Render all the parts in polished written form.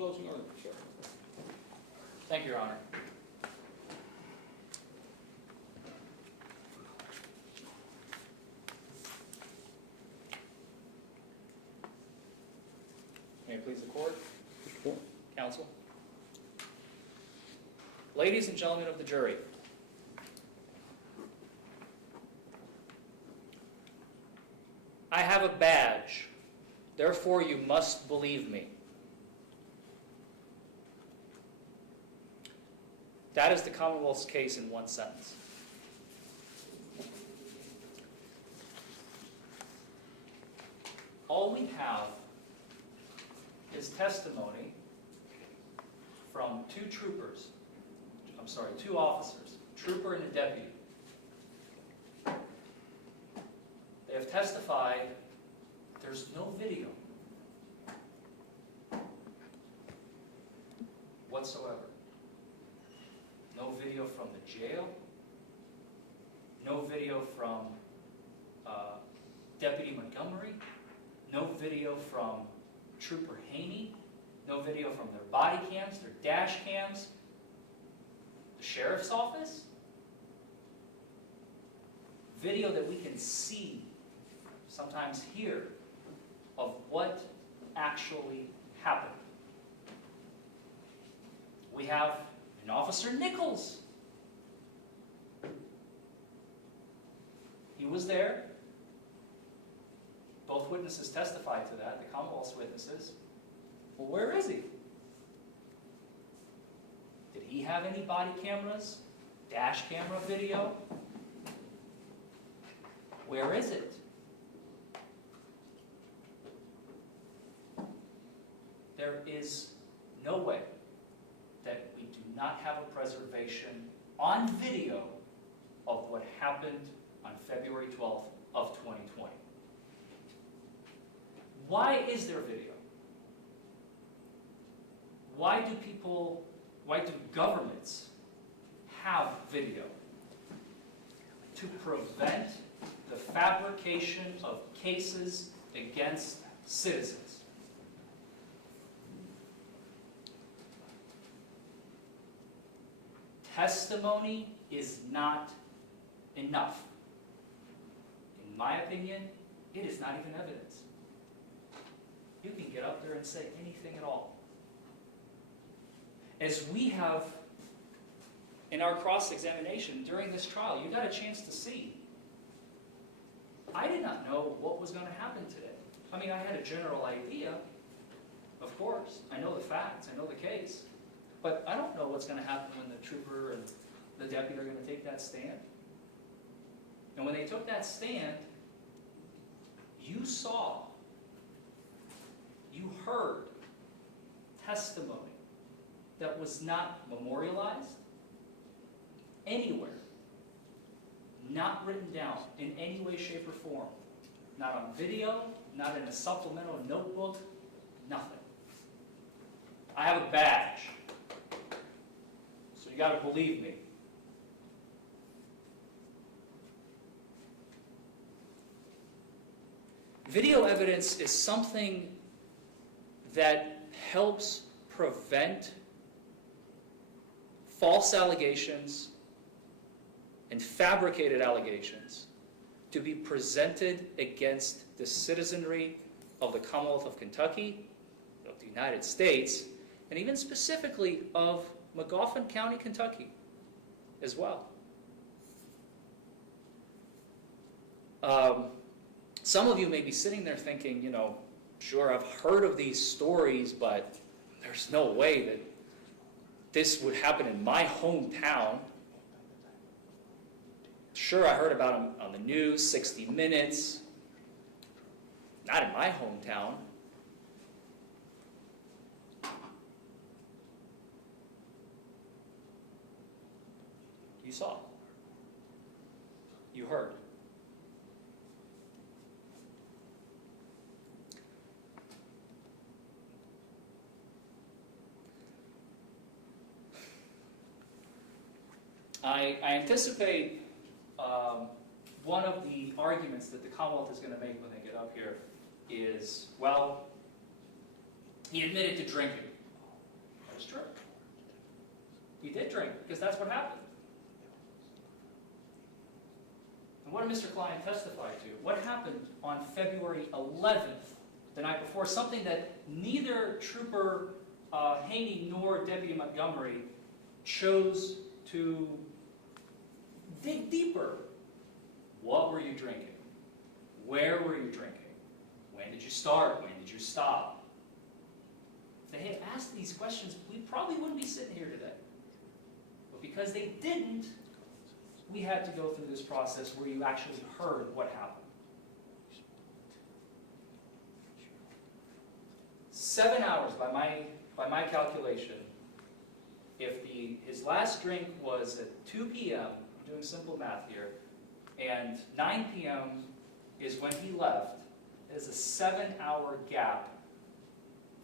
closing argument, sir. Thank you, Your Honor. May it please the court, Mr. Forman. counsel. Ladies and gentlemen of the jury, I have a badge, therefore you must believe me. That is the Commonwealth's case in one sentence. All we have is testimony from two officers, trooper and a deputy. They have testified there's no video whatsoever. No video from the jail, no video from Deputy Montgomery, no video from Trooper Haney, no video from their body cams, their dash cams, the sheriff's office. Video that we can see, sometimes hear, of what actually happened. We have an Officer Nichols. He was there. Both witnesses testified to that, the Commonwealth's witnesses. Well, where is he? Did he have any body cameras? Dash camera video? Where is it? There is no way that we do not have a preservation on video of what happened on February 12th of 2020. Why is there video? Why do governments have video? To prevent the fabrication of cases against citizens. Testimony is not enough. In my opinion, it is not even evidence. You can get up there and say anything at all. As we have in our cross-examination during this trial, you got a chance to see. I did not know what was going to happen today. I mean, I had a general idea, of course. I know the facts, I know the case. But I don't know what's going to happen when the trooper and the deputy are going to take that stand. And when they took that stand, you saw, you heard testimony that was not memorialized anywhere, not written down in any way, shape, or form. Not on video, not in a supplemental notebook, nothing. I have a badge. So you got to believe me. Video evidence is something that helps prevent false allegations and fabricated allegations to be presented against the citizenry of the Commonwealth of Kentucky, of the United States, and even specifically of Magoffin County, Kentucky, as well. Some of you may be sitting there thinking, you know, sure, I've heard of these stories, but there's no way that this would happen in my hometown. Sure, I heard about them on the news, 60 Minutes. Not in my hometown. You saw. You heard. I anticipate one of the arguments that the Commonwealth is going to make when they get up here is, well, he admitted to drinking. was true. He did drink, because that's what happened. And what did Mr. Klein testify to? What happened on February 11th, the night before? Something that neither Trooper Haney nor Deputy Montgomery chose to dig deeper. What were you drinking? Where were you drinking? When did you start? When did you stop? If they had asked these questions, we probably wouldn't be sitting here today. But because they didn't, we had to go through this process where you actually heard what happened. 7 hours by my calculation. If his last drink was at 2 p.m., I'm doing simple math here, and 9 p.m. is when he left, there's a 7-hour gap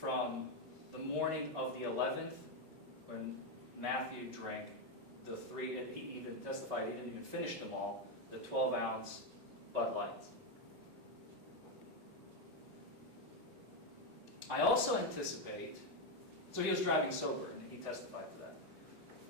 from the morning of the 11th, when Matthew drank the 3, and he even testified he didn't even finish them all, the 12-ounce Bud Lights. I also anticipate, so he was driving sober, and he testified to that.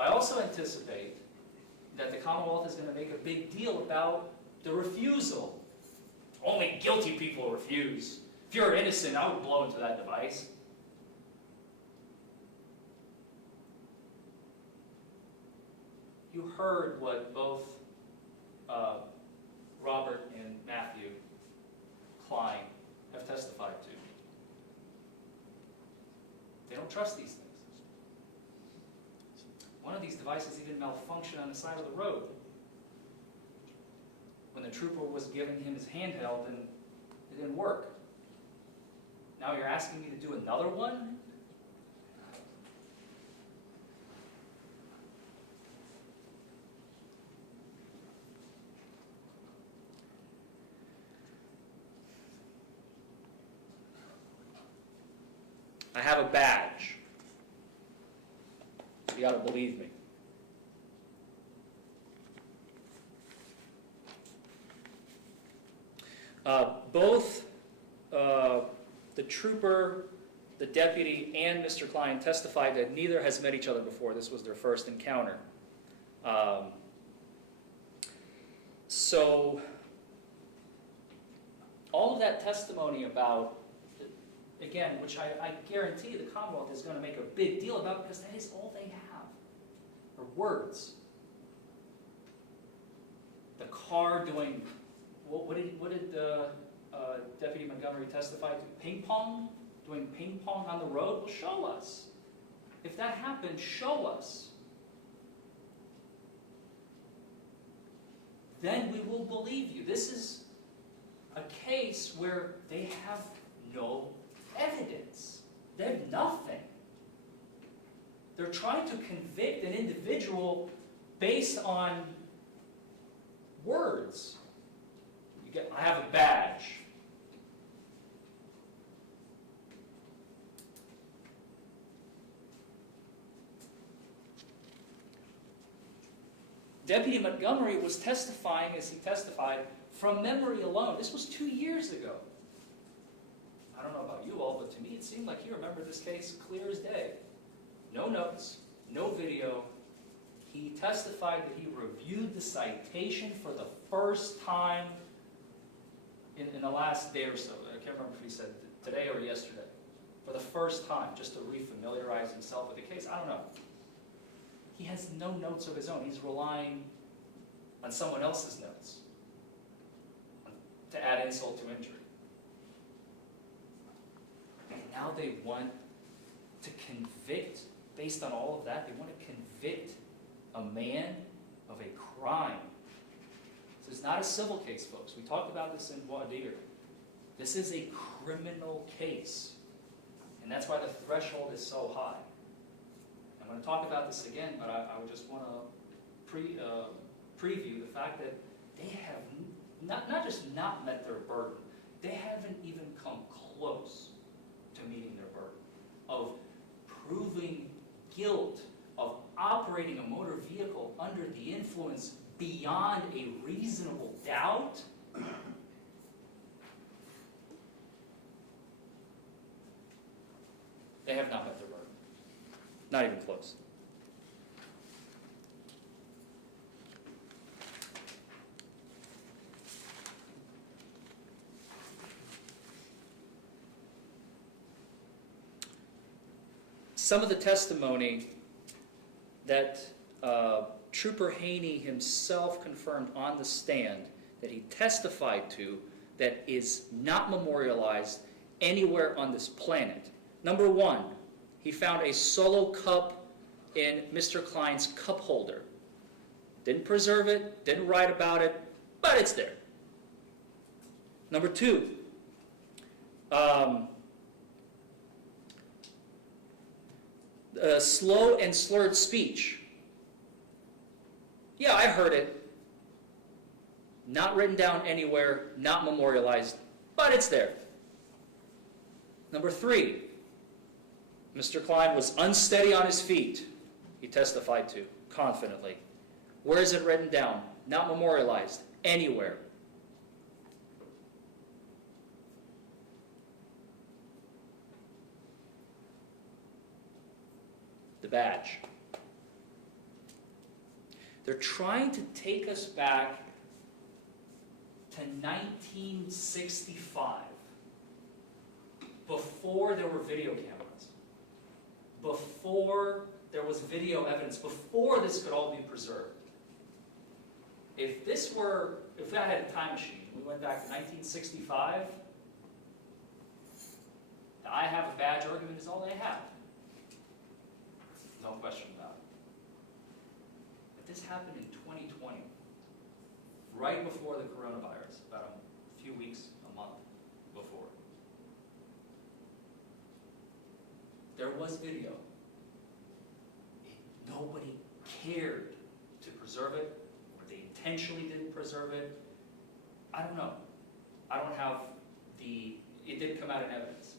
I also anticipate that the Commonwealth is going to make a big deal about the refusal. Only guilty people refuse. If you're innocent, I would blow into that device. You heard what both Robert and Matthew Klein have testified to. They don't trust these things. One of these devices even malfunctioned on the side of the road. When the trooper was giving him his handheld and it didn't work. Now you're asking me to do another one? I have a badge. You gotta believe me. Both the trooper, the deputy, and Mr. Klein testified that neither has met each other before. This was their first encounter. So, all of that testimony about, again, which I guarantee the Commonwealth is going to make a big deal about, because that is all they have, are words. The car doing, what did Deputy Montgomery testify to? Ping pong? Doing ping pong on the road? Well, show us. If that happened, show us. Then we will believe you. This is a case where they have no evidence. They have nothing. They're trying to convict an individual based on words. I have a badge. Deputy Montgomery was testifying, as he testified, from memory alone. This was 2 years ago. I don't know about you all, but to me it seemed like he remembered this case clear as day. No notes, no video. He testified that he reviewed the citation for the first time in the last day or so. I can't remember if he said today or yesterday. For the first time, just to refamiliarize himself with the case. I don't know. He has no notes of his own. He's relying on someone else's notes to add insult to injury. And now they want to convict, based on all of that, they want to convict a man of a crime. This is not a civil case, folks. We talked about this in voir dire. This is a criminal case. And that's why the threshold is so high. I'm going to talk about this again, but I would just want to preview the fact that they have not just not met their burden, they haven't even come close to meeting their burden of proving guilt of operating a motor vehicle under the influence beyond a reasonable doubt. They have not met their burden. Not even close. Some of the testimony that Trooper Haney himself confirmed on the stand that he testified to that is not memorialized anywhere on this planet. Number one, he found a solo cup in Mr. Klein's cup holder. Didn't preserve it, didn't write about it, but it's there. Number two, slow and slurred speech. Yeah, I heard it. Not written down anywhere, not memorialized, but it's there. Number three, Mr. Klein was unsteady on his feet, he testified to, confidently. Where is it written down? Not memorialized, anywhere. The badge. They're trying to take us back to 1965, before there were video cameras, before there was video evidence, before this could all be preserved. If I had a time machine, we went back to 1965, the I have a badge argument is all they have. No question about it. But this happened in 2020, right before the coronavirus, about a few weeks, a month before. There was video. Nobody cared to preserve it, or they intentionally didn't preserve it. I don't know. I don't have it didn't come out in evidence.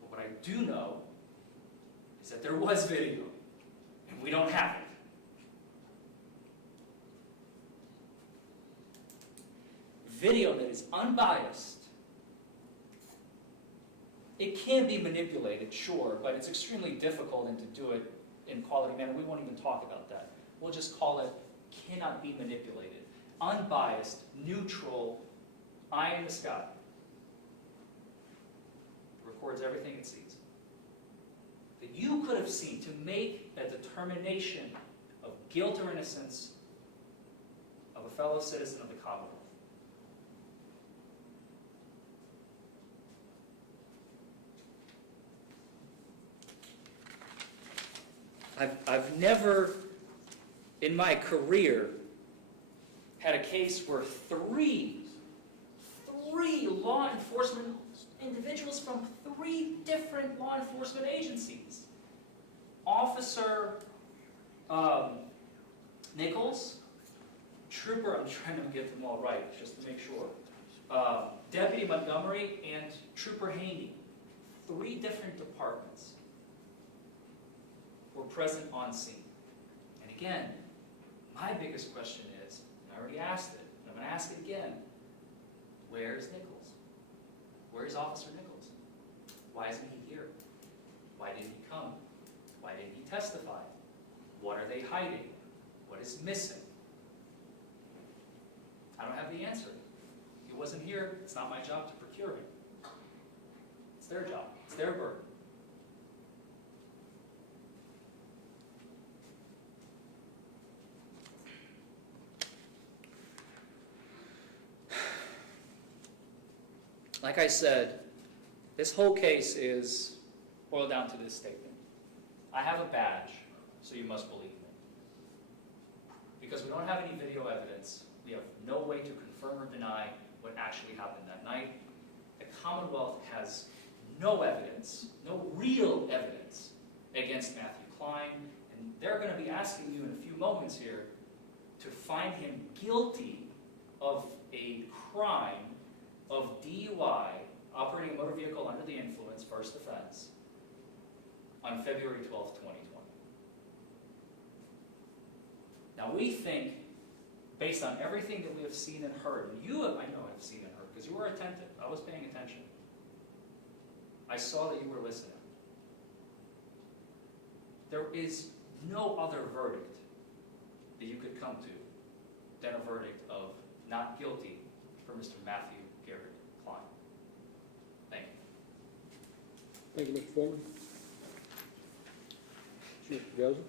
But what I do know is that there was video, and we don't have it. Video that is unbiased. It can be manipulated, sure, but it's extremely difficult and to do it in quality manner. We won't even talk about that. We'll just call it cannot be manipulated. Unbiased, neutral, eye in the sky. Records everything it sees. That you could have seen to make a determination of guilt or innocence of a fellow citizen of the Commonwealth. I've never, in my career, had a case where three law enforcement individuals from three different law enforcement agencies. Officer Nichols, Trooper, I'm trying to get them all right just to make sure, Deputy Montgomery, and Trooper Haney. Three different departments were present on scene. And again, my biggest question is, and I already asked it, and I'm going to ask it again, where's Nichols? Where's Officer Nichols? Why isn't he here? Why didn't he come? Why didn't he testify? What are they hiding? What is missing? I don't have the answer. He wasn't here. It's not my job to procure him. It's their job. It's their burden. Like I said, this whole case is boiled down to this statement. I have a badge, so you must believe me. Because we don't have any video evidence, we have no way to confirm or deny what actually happened that night. The Commonwealth has no evidence, no real evidence against Matthew Klein, and they're going to be asking you in a few moments here to find him guilty of a crime of DUI, operating a motor vehicle under the influence, first offense, on February 12th, 2020. Now we think, based on everything that we have seen and heard, and you, I know, have seen and heard, because you were attentive, I was paying attention. I saw that you were listening. There is no other verdict that you could come to than a verdict of not guilty for Mr. Matthew Garrett Klein. Thank you. Thank you, Mr. Foreman. Mr. Joseph?